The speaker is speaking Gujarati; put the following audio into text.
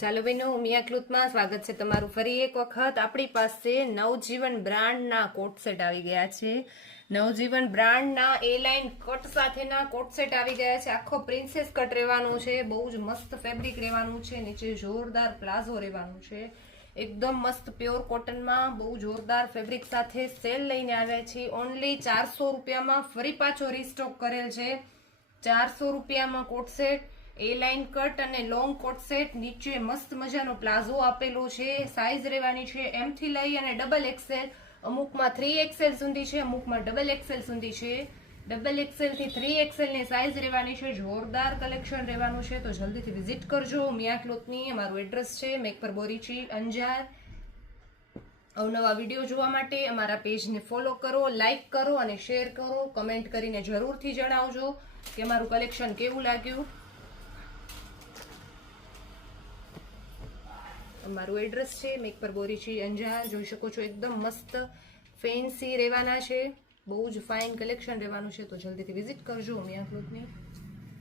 ચાલો બહેનો, ઉમિયા ક્લોથમાં સ્વાગત છે તમારું ફરી એક વખત. આપણી પાસે નવજીવન બ્રાન્ડના કોટ સેટ આવી ગયા છે. નવજીવન બ્રાન્ડના એ લાઇન કટ સાથેના કોટ સેટ આવી ગયા છે. આખો પ્રિન્સેસ કટ રહેવાનું છે, બહુ જ મસ્ત ફેબ્રિક રહેવાનું છે, નીચે જોરદાર પ્લાઝો રહેવાનું છે, એકદમ મસ્ત પ્યોર કોટનમાં બહુ જોરદાર ફેબ્રિક સાથે સેલ લઈને આવ્યા છીએ. ઓનલી 400 રૂપિયામાં ફરી પાછો રીસ્ટોક કરેલ છે. 400 રૂપિયામાં કોટ સેટ, એ લાઇન કટ અને લોંગ કોટ સેટ, નીચે મસ્ત મજાનો પ્લાઝો આપેલો છે. સાઈઝ રહેવાની છે એમ થી લઈ અને ડબલ એક્સેલ, અમુકમાં 3XL સુધી છે, અમુકમાં ડબલ એક્સેલ સુધી છે. ડબલ એક્સેલ થી 3XL ની સાઈઝ રહેવાની છે. જોરદાર કલેક્શન રહેવાનું છે, તો જલ્દીથી વિઝિટ કરજો ઉમિયા ક્લોથની. અમારું એડ્રેસ છે મેઘપર બોરીચી, અંજાર. અવનવા વિડીયો જોવા માટે અમારા પેજને ફોલો કરો, લાઈક કરો અને શેર કરો. કમેન્ટ કરીને જરૂરથી જણાવજો કે અમારું કલેક્શન કેવું લાગ્યું. અમારું એડ્રેસ છે મેઘપર બોરીચી, અંજાર. જોઈ શકો છો એકદમ મસ્ત ફેન્સી રહેવાના છે, બહુ જ ફાઇન કલેક્શન રહેવાનું છે, તો જલ્દીથી વિઝિટ કરજો ઉમિયા ક્લોથની.